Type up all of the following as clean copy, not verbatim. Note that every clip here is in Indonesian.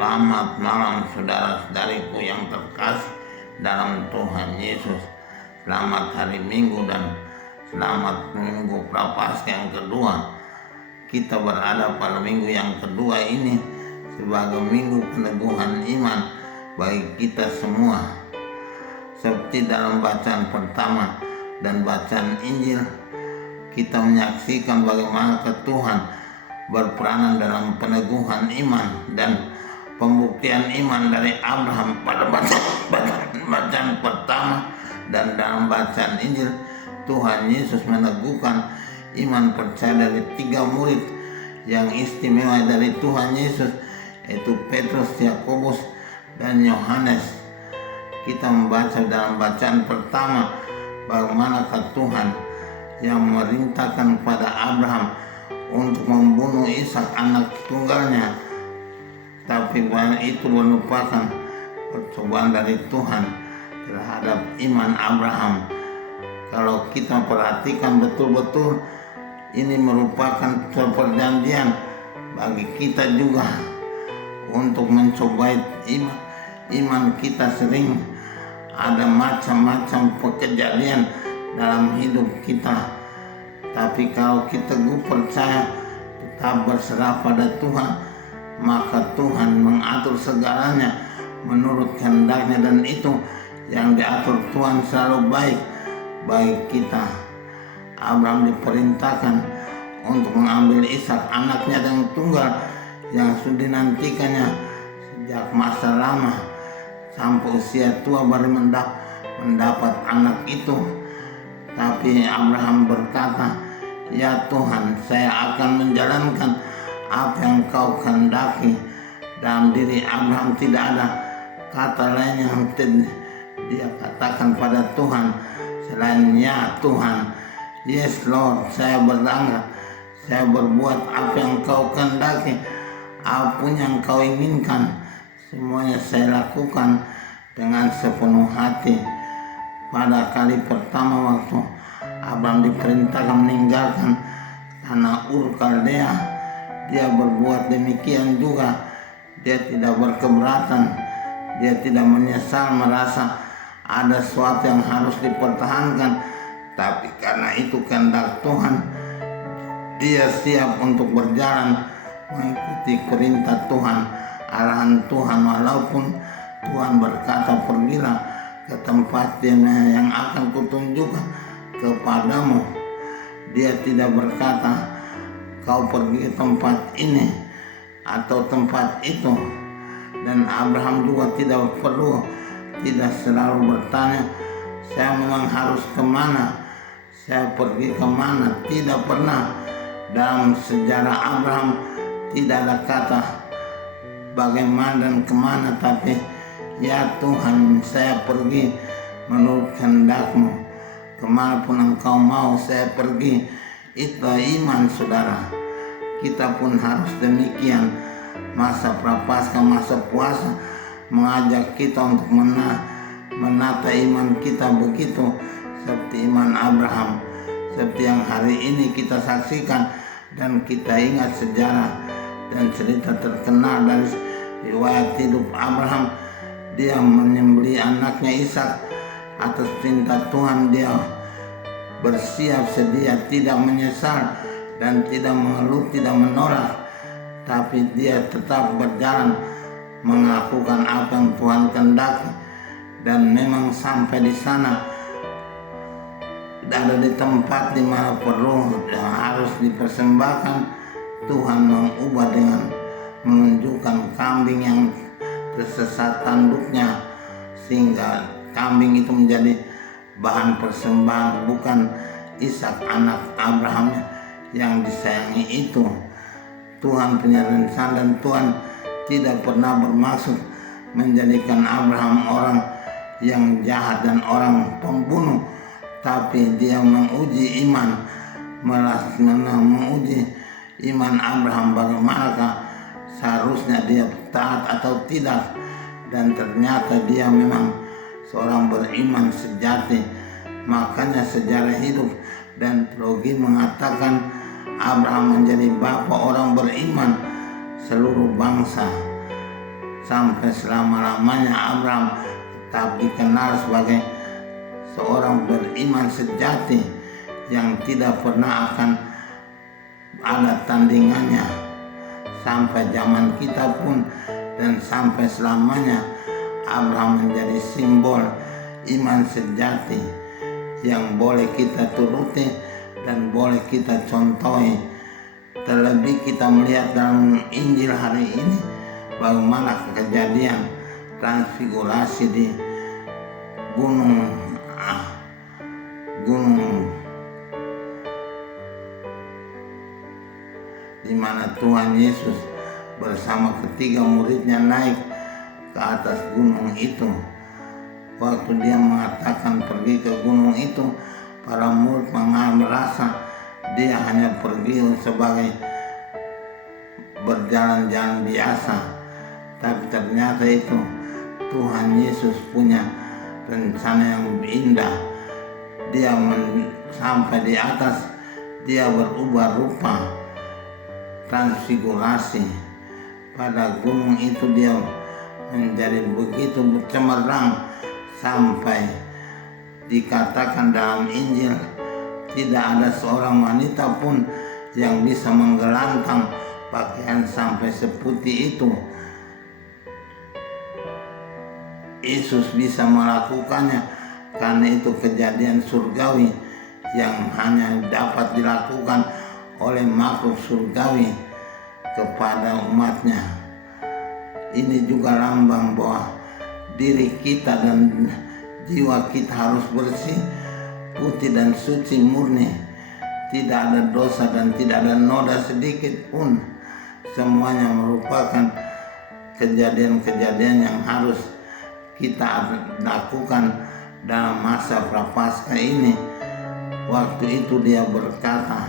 Selamat malam saudara-saudariku yang terkasih dalam Tuhan Yesus. Selamat hari Minggu dan selamat Minggu Prapaskah yang kedua. Kita berada pada minggu yang kedua ini sebagai minggu peneguhan iman bagi kita semua. Seperti dalam bacaan pertama dan bacaan Injil, kita menyaksikan bagaimana Tuhan berperanan dalam peneguhan iman dan pembuktian iman dari Abraham pada bacaan pertama, dan dalam bacaan Injil Tuhan Yesus meneguhkan iman percaya dari 3 murid yang istimewa dari Tuhan Yesus, yaitu Petrus, Yakobus, dan Yohanes. Kita membaca dalam bacaan pertama bagaimana Tuhan yang memerintahkan pada Abraham untuk membunuh Ishak anak tunggalnya, tapi itu merupakan percobaan dari Tuhan terhadap iman Abraham. Kalau kita perhatikan betul-betul, ini merupakan perjanjian bagi kita juga untuk mencobai iman kita. Sering ada macam-macam kejadian dalam hidup kita, tapi kalau kita percaya, tetap berserah pada Tuhan, maka Tuhan mengatur segalanya menurut kehendaknya, dan itu yang diatur Tuhan selalu baik bagi kita. Abraham diperintahkan untuk mengambil Ishak anaknya yang tunggal yang sudah dinantikannya sejak masa lama sampai usia tua baru mendapat anak itu. Tapi Abraham berkata, "Ya Tuhan, saya akan menjalankan apa yang Kau kehendaki." Dalam diri Abraham tidak ada kata lain yang dia katakan pada Tuhan selain "Ya Tuhan." Yes Lord, saya berangkat, saya berbuat apa yang Kau kehendaki, apapun yang Kau inginkan, semuanya saya lakukan dengan sepenuh hati. Pada kali pertama waktu Abraham diperintahkan meninggalkan tanah Ur Kaldea, dia berbuat demikian juga. Dia tidak berkeberatan, dia tidak menyesal merasa ada sesuatu yang harus dipertahankan, tapi karena itu kehendak Tuhan, dia siap untuk berjalan mengikuti perintah Tuhan, arahan Tuhan. Walaupun Tuhan berkata, "Pergilah ke tempat yang akan kutunjukkan kepadamu," dia tidak berkata, "Kau pergi ke tempat ini atau tempat itu." Dan Abraham juga tidak selalu bertanya, "Saya memang harus kemana? Saya pergi kemana?" Tidak pernah dalam sejarah Abraham tidak ada kata bagaimana dan kemana, tapi "Ya Tuhan, saya pergi menurut kehendak-Mu. Kemanapun Engkau mau, saya pergi." Itu iman, saudara. Kita pun harus demikian. Masa Prapaskah, masa puasa mengajak kita untuk menata iman kita begitu seperti iman Abraham, seperti yang hari ini kita saksikan dan kita ingat sejarah dan cerita terkenal dari riwayat hidup Abraham. Dia menyembelih anaknya Ishak atas perintah Tuhan. Dia bersiap sedia, tidak menyesal dan tidak mengeluh, tidak menolak, tapi dia tetap berjalan melakukan apa yang Tuhan kehendaki. Dan memang sampai di sana, ada di tempat di mana perlu yang harus dipersembahkan, Tuhan mengubah dengan menunjukkan kambing yang tersesat tanduknya, sehingga kambing itu menjadi bahan persembahan, bukan Ishak anak Abraham yang disayangi itu. Tuhan punya rencana, dan Tuhan tidak pernah bermaksud menjadikan Abraham orang yang jahat dan orang pembunuh, tapi dia menguji iman, menguji iman Abraham, bagaimanakah seharusnya dia taat atau tidak. Dan ternyata dia memang seorang beriman sejati. Makanya sejarah hidup dan teologi mengatakan Abraham menjadi bapa orang beriman seluruh bangsa. sampai selama-lamanya Abraham tetap dikenal sebagai seorang beriman sejati yang tidak pernah akan ada tandingannya. Sampai zaman kita pun dan sampai selamanya Abraham menjadi simbol iman sejati yang boleh kita turuti dan boleh kita contohi. Terlebih kita melihat dalam Injil hari ini bagaimana kejadian transfigurasi di gunung di mana Tuhan Yesus bersama ketiga muridnya naik ke atas gunung itu. Waktu dia mengatakan pergi ke gunung itu, para murid merasa dia hanya pergi sebagai berjalan-jalan biasa. Tapi ternyata itu Tuhan Yesus punya rencana yang indah. Dia sampai di atas, dia berubah rupa, transfigurasi. Pada gunung itu dia menjadi begitu cemerlang sampai dikatakan dalam Injil tidak ada seorang wanita pun yang bisa menggelantang pakaian sampai seputih itu. Yesus bisa melakukannya karena itu kejadian surgawi yang hanya dapat dilakukan oleh makhluk surgawi kepada umatnya. Ini juga lambang bahwa diri kita dan jiwa kita harus bersih, putih dan suci murni, tidak ada dosa dan tidak ada noda sedikit pun. Semuanya merupakan kejadian-kejadian yang harus kita lakukan dalam masa prapaskah ini. Waktu itu dia berkata,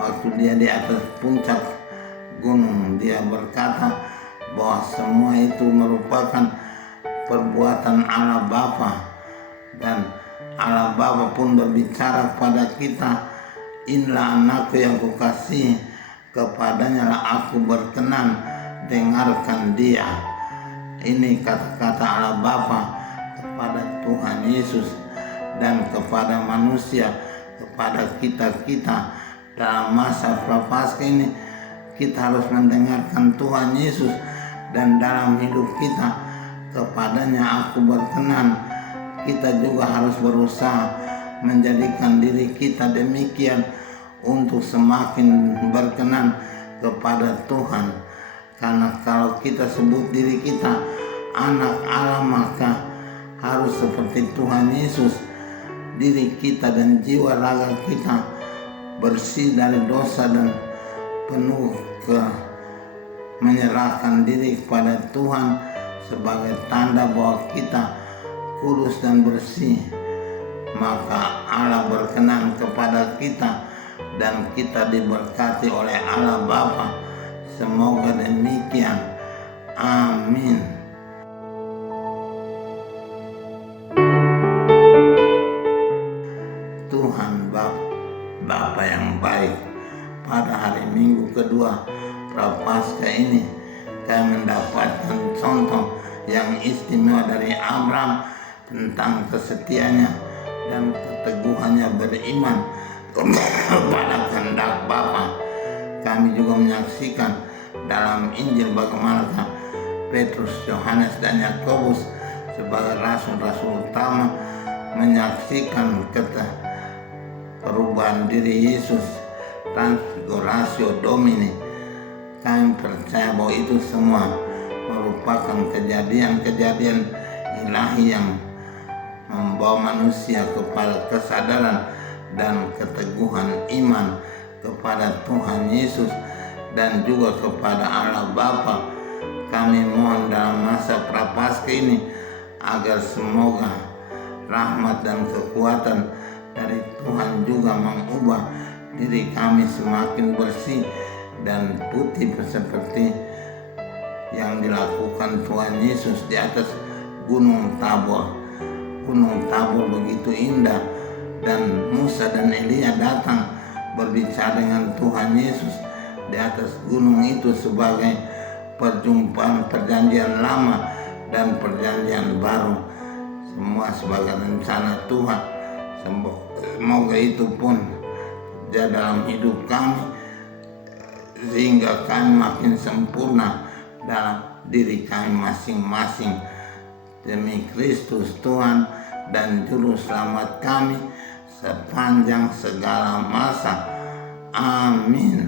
waktu dia di atas puncak gunung, dia berkata bahwa semua itu merupakan perbuatan Allah Bapa, dan Allah Bapa pun berbicara kepada kita, inilah anakku yang kukasihi, kepadanya lah aku berkenan, dengarkan dia. Ini kata-kata Allah Bapa kepada Tuhan Yesus dan kepada manusia, kepada kita-kita dalam masa prapaskah ini. Kita harus mendengarkan Tuhan Yesus dan dalam hidup kita kepadanya aku berkenan. Kita juga harus berusaha menjadikan diri kita demikian untuk semakin berkenan kepada Tuhan. Karena kalau kita sebut diri kita anak Allah, maka harus seperti Tuhan Yesus, diri kita dan jiwa raga kita bersih dari dosa dan penuh menyerahkan diri kepada Tuhan sebagai tanda bahwa kita kudus dan bersih. Maka Allah berkenan kepada kita dan kita diberkati oleh Allah Bapa. Semoga demikian. Amin. Tuhan Bapa yang baik, pada hari Minggu kedua Prapaskah ini kami mendapatkan contoh yang istimewa dari Abraham tentang kesetiaannya dan keteguhannya beriman kepada kehendak Bapa. Kami juga menyaksikan dalam Injil bagaimana Petrus, Yohanes dan Yakobus sebagai rasul-rasul utama menyaksikan perubahan diri Yesus, transfiguratio Domini. Kami percaya bahwa itu semua merupakan kejadian-kejadian ilahi yang membawa manusia kepada kesadaran dan keteguhan iman kepada Tuhan Yesus dan juga kepada Allah Bapa. Kami mohon dalam masa prapaskah ini agar semoga rahmat dan kekuatan dari Tuhan juga mengubah diri kami semakin bersih dan putih seperti yang dilakukan Tuhan Yesus di atas Gunung Tabor. Gunung Tabor begitu indah dan Musa dan Elia datang berbicara dengan Tuhan Yesus di atas gunung itu sebagai perjumpaan perjanjian lama dan perjanjian baru, semua sebagai rencana Tuhan. Semoga itu pun terjadi dalam hidup kami, sehingga kami makin sempurna dalam diri kami masing-masing, demi Kristus Tuhan dan Juru Selamat kami sepanjang segala masa. Amin.